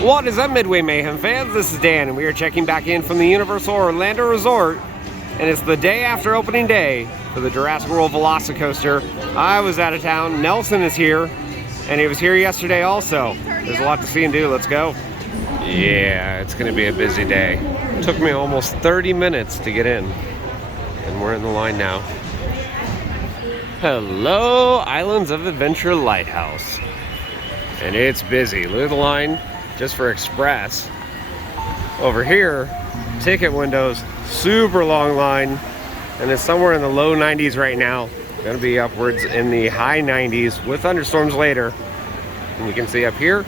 What is up, Midway Mayhem fans? This is Dan, and we are checking back in from the Universal Orlando Resort, and it's the day after opening day for the Jurassic World VelociCoaster. I was out of town. Nelson is here, and he was here yesterday also. There's a lot to see and do. Let's go. Yeah, it's going to be a busy day. It took me almost 30 minutes to get in, and we're in the line now. Hello, Islands of Adventure Lighthouse. And it's busy. Look at the line just for Express. Over here, ticket windows, super long line, and it's somewhere in the low 90s right now. Gonna be upwards in the high 90s with thunderstorms later. And you can see up here,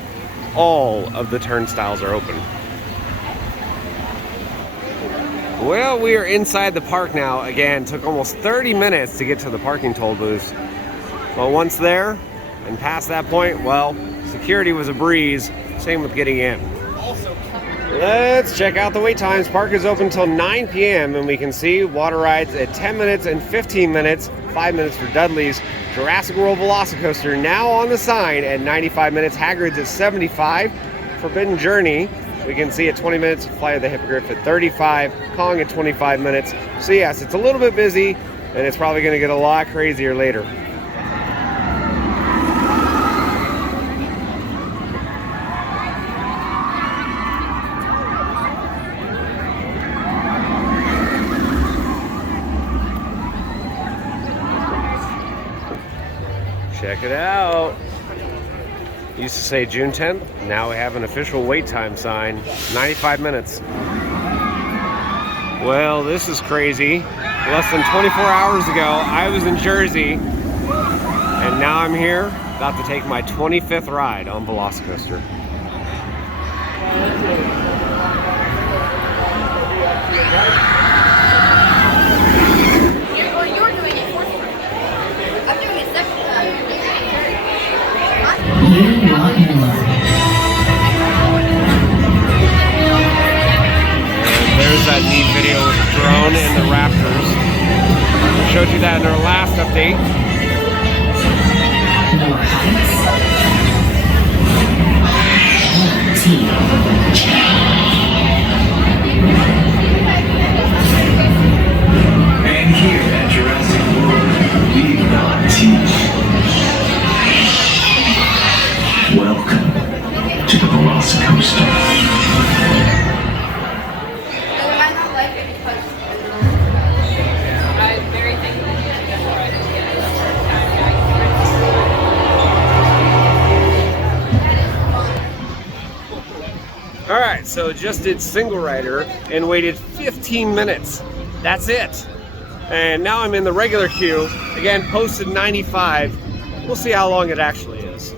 all of the turnstiles are open. Well, we are inside the park now. Again, took almost 30 minutes to get to the parking toll booth. But once there and past that point, well, security was a breeze. Same with getting in. Let's check out the wait times. Park is open until 9 p.m. and we can see water rides at 10 minutes and 15 minutes, 5 minutes for Dudley's. Jurassic World VelociCoaster now on the sign at 95 minutes. Hagrid's at 75. Forbidden Journey, we can see at 20 minutes. Flight of the Hippogriff at 35. Kong at 25 minutes. So yes, it's a little bit busy, and it's probably going to get a lot crazier later. Check it out. Used to say June 10th. Now we have an official wait time sign. 95 minutes. Well, this is crazy. Less than 24 hours ago, I was in Jersey, and now I'm here, about to take my 25th ride on VelociCoaster. There's that neat video with the drone and the raptors. I showed you that in our last update. And here at Jurassic World, we do not teach. Welcome to the VelociCoaster. Alright, so just did single rider and waited 15 minutes. That's it. And now I'm in the regular queue. Again, posted 95. We'll see how long it actually is.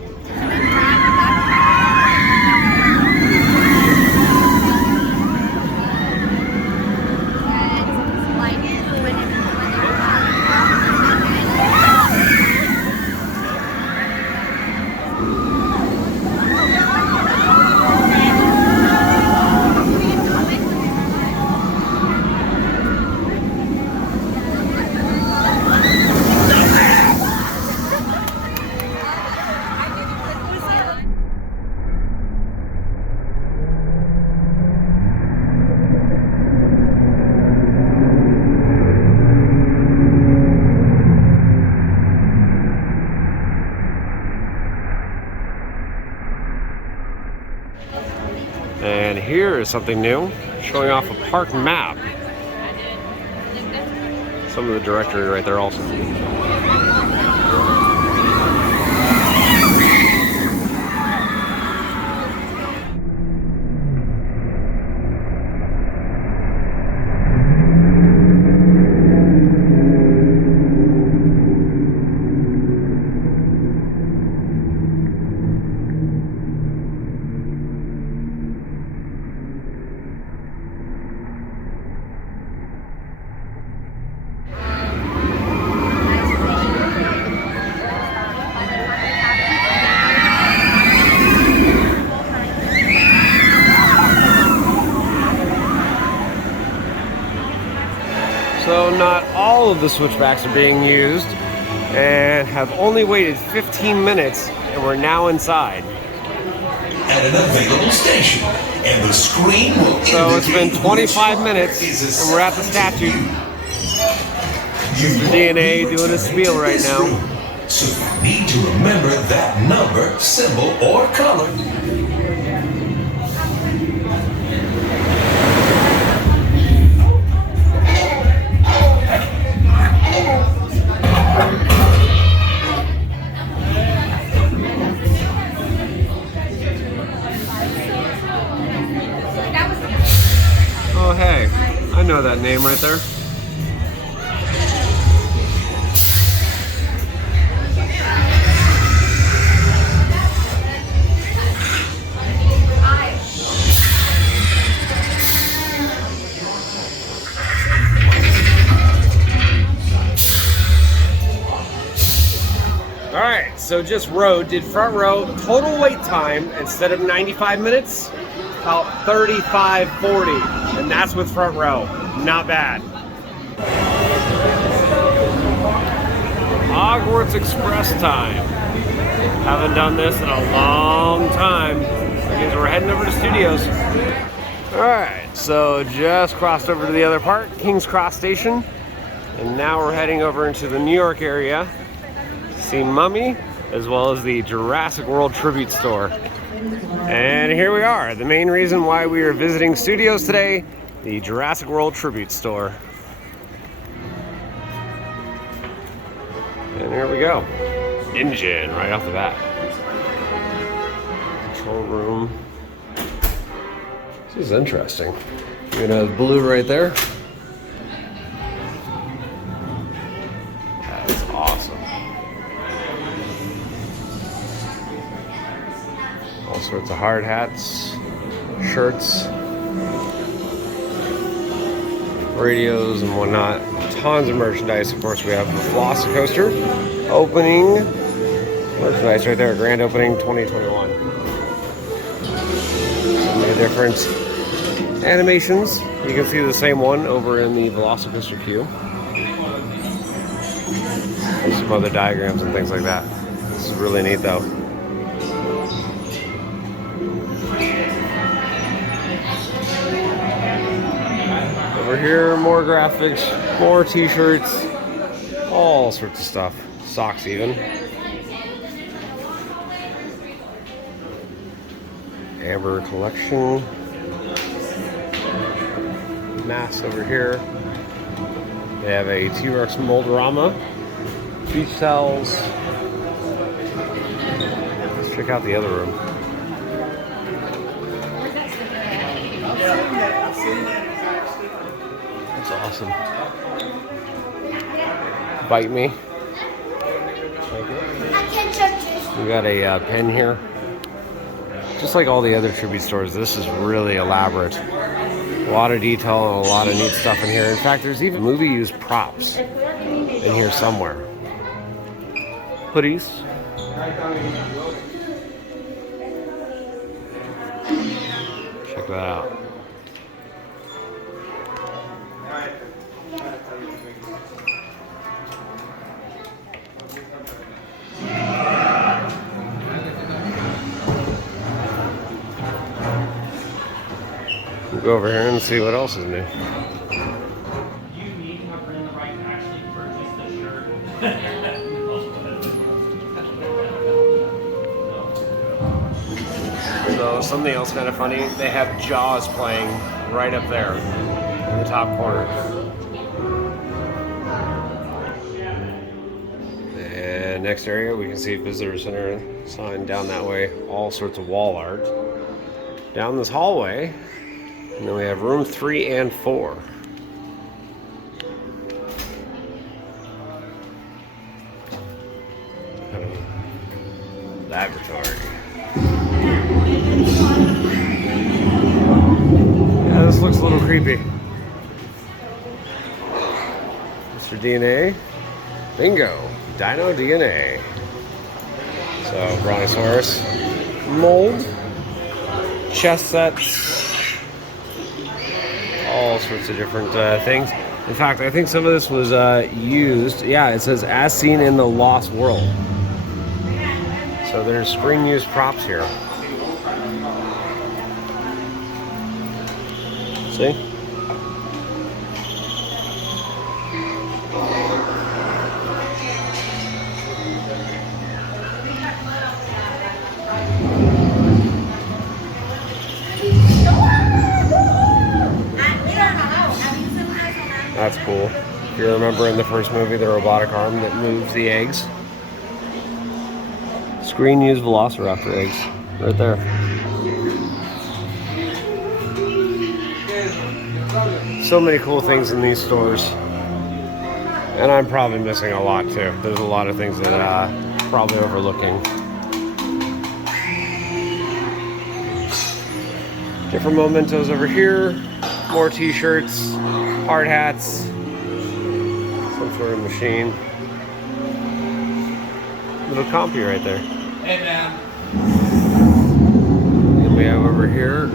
And here is something new, showing off a park map. Some of the directory right there also. So not all of the switchbacks are being used, and have only waited 15 minutes, and we're now inside. at an available station, and the screen will So it's been indicate 25 which minutes, is and we're at the statue. You DNA doing a spiel right now. So you need to remember that number, symbol, or color. Oh, hey, I know that name right there. All right, so just did front row, total wait time, instead of 95 minutes, about 35, 40, and that's with front row. Not bad. Hogwarts Express time. Haven't done this in a long time. That means we're heading over to Studios. All right, so just crossed over to the other part, King's Cross Station, and now we're heading over into the New York area to see Mummy, as well as the Jurassic World Tribute Store. And here we are, the main reason why we are visiting Studios today, the Jurassic World Tribute Store. And here we go. Engine right off the bat. Control room. This is interesting. You're gonna have blue right there. That's awesome. All sorts of hard hats, shirts, radios and whatnot. Tons of merchandise. Of course, we have the VelociCoaster opening merchandise right there. Grand opening 2021. Some of the different animations. You can see the same one over in the VelociCoaster queue. There's some other diagrams and things like that. This is really neat though. Over here, more graphics, more t-shirts, all sorts of stuff. Socks even. Amber collection. Mass over here. They have a T-Rex Mold-rama. Beach towels. Let's check out the other room. That's awesome. Bite me. We got a pen here. Just like all the other tribute stores, this is really elaborate. A lot of detail and a lot of neat stuff in here. In fact, there's even movie-used props in here somewhere. Hoodies. Check that out. We'll go over here and see what else is new. So something else kind of funny, they have Jaws playing right up there in the top corner. And next area we can see Visitor Center sign down that way, all sorts of wall art. Down this hallway, and then we have room 3 and 4. Kind of laboratory. Yeah, this looks a little creepy. Mr. DNA. Bingo. Dino DNA. So, Brontosaurus. Mold. Chess sets. All sorts of different things. In fact, I think some of this was used. Yeah, it says as seen in the Lost World. So there's screen used props here. See? That's cool. If you remember in the first movie, the robotic arm that moves the eggs. Screen used Velociraptor eggs. Right there. So many cool things in these stores. And I'm probably missing a lot too. There's a lot of things that probably overlooking. Different mementos over here. More t-shirts, hard hats, some sort of machine. Little compy right there. Hey man. And we have over here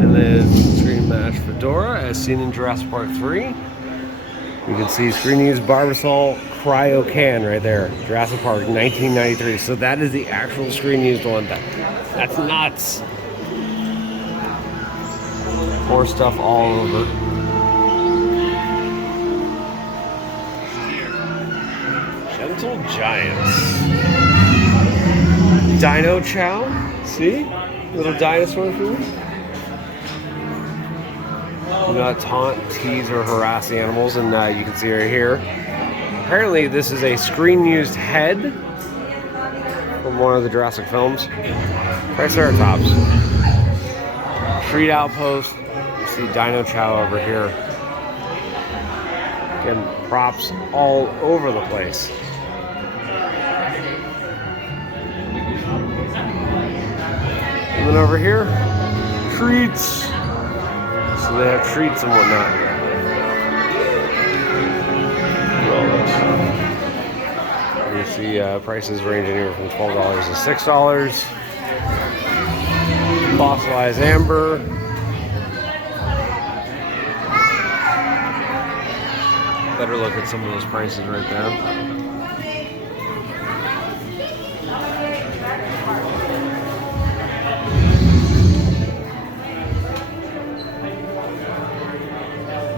and then Screen Match Fedora as seen in Jurassic Park 3. You can see Screen Used Barbasol Cryo Can right there. Jurassic Park 1993. So that is the actual Screen Used one. That's nuts. More stuff all over. Gentle Giants. Dino Chow. See? Little dinosaur food. Do not taunt, tease, or harass the animals. And you can see right here. Apparently this is a screen-used head from one of the Jurassic films. Triceratops. Treat Outpost. You see Dino Chow over here. Again, props all over the place. And then over here, treats. So they have treats and whatnot. You see prices range anywhere from $12 to $6. Fossilized amber. Better look at some of those prices right there.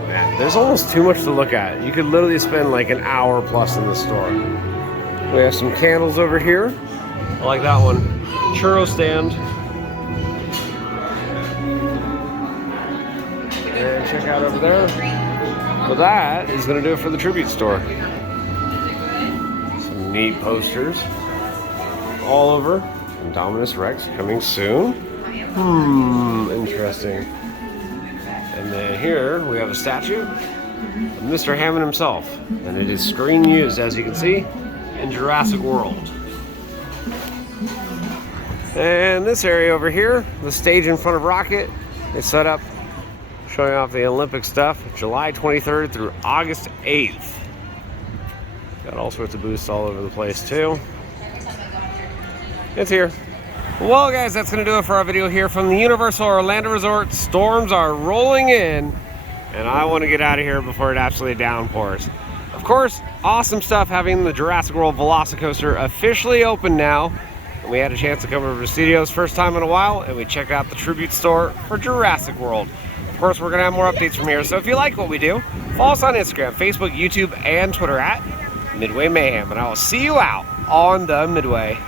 Man, there's almost too much to look at. You could literally spend like an hour plus in the store. We have some candles over here. I like that one. Churro stand. And check out over there. Well, that is going to do it for the Tribute Store. Some neat posters all over. Indominus Rex coming soon. Interesting. And then here we have a statue of Mr. Hammond himself. And it is screen used, as you can see, in Jurassic World. And this area over here, the stage in front of Rocket, is set up showing off the Olympic stuff, July 23rd through August 8th. Got all sorts of booths all over the place too. It's here. Well guys, that's going to do it for our video here from the Universal Orlando Resort. Storms are rolling in, and I want to get out of here before it absolutely downpours. Of course, awesome stuff having the Jurassic World VelociCoaster officially open now. And we had a chance to come over to studios first time in a while, and we checked out the Tribute Store for Jurassic World. Of course, we're going to have more updates from here, so if you like what we do, follow us on Instagram, Facebook, YouTube, and Twitter at Midway Mayhem, and I will see you out on the Midway.